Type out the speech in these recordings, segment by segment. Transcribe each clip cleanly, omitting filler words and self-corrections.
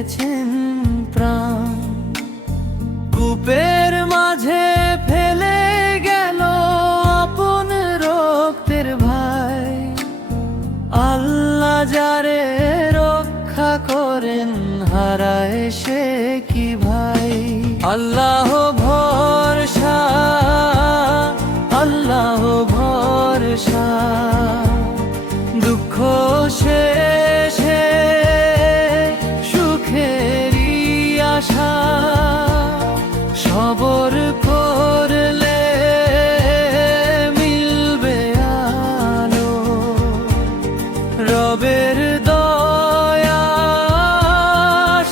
দিয়েছেন প্রাণ। কূপের মাঝে ফেলে গেল আপন রক্তের ভাই, আল্লাহ যারে রক্ষা করেন হারায় সে কি ভাই। আল্লাহ ভরসা, আল্লাহ ভরসা, দুঃখ শেষে সুখেরই আশা। সবর করলে মিলবে আলো, রবের দয়া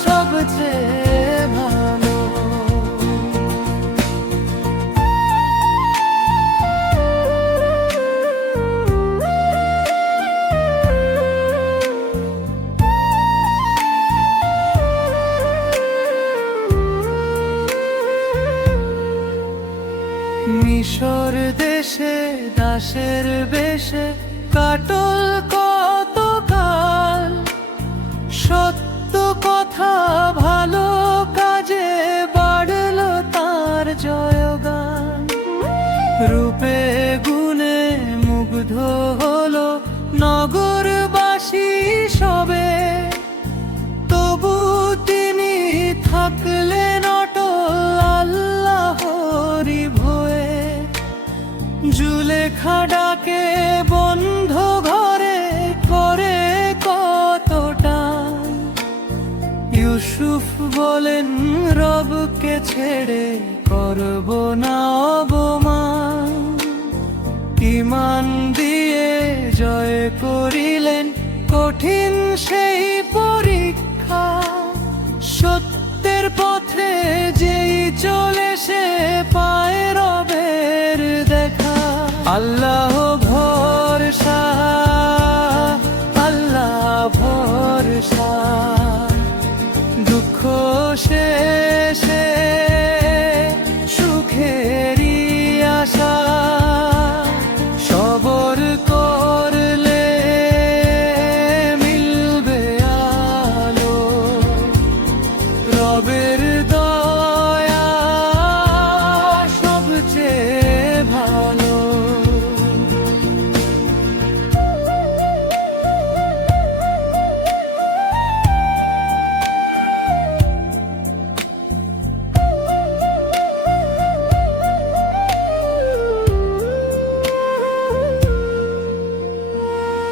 সবচেয়ে ভালো। মিশর দেশে দাসের বেশে কাটল কতকাল, সত্য কথা ভালো কাজে বাড়ল তার জয়গান। রূপে গুণে মুগ্ধ হলো নগরবাসী সবে, তবু তিনি থাকলেন অটল আল্লাহরই ভয়ে। জুলেখা ডাকে বন্ধ ঘরে করে কতটা, ইউসুফ বলেন রবকে ছেড়ে করব না অবমান। ঈমান দিয়ে জয় করিলেন কঠিন সেই পরীক্ষা, সত্যের পথে যেই চলে সে পায় রবের দেখা। আল্লাহ ভরসা, আল্লাহ ভরসা, দুঃখ শেষে সুখেরই আশা। সবর করলে মিলবে আলো, রবের দয়া সবচেয়ে ভালো।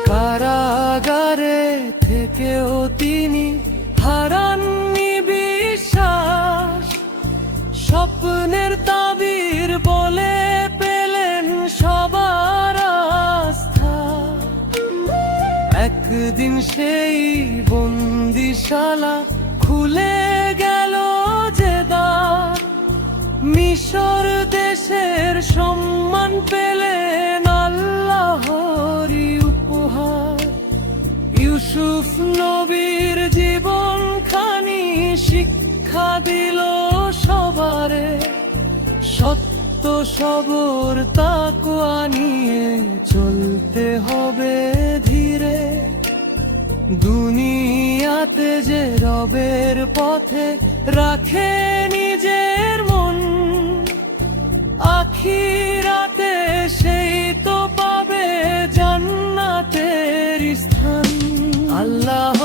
কারাগারে থেকেও তিনি হারাননি বিশ্বাস, স্বপ্নের তাবির বলে পেলেন সবার আস্থা। একদিন সেই বন্দিশালা খুলে গেল যে দ্বার, মিশর দেশের সম্মান পেলেন আল্লাহরই উপহার। ইউসুফ নবীর জীবন খানি শিক্ষা দিল সবারে, সত্য সবর তাকওয়া নিয়ে চলতে হবে ধীরে। দুনিয়াতে যে রবের পথে রাখে নিজের মন, আখিরাতে সেই তো পাবে জান্নাতের স্থান। আল্লাহ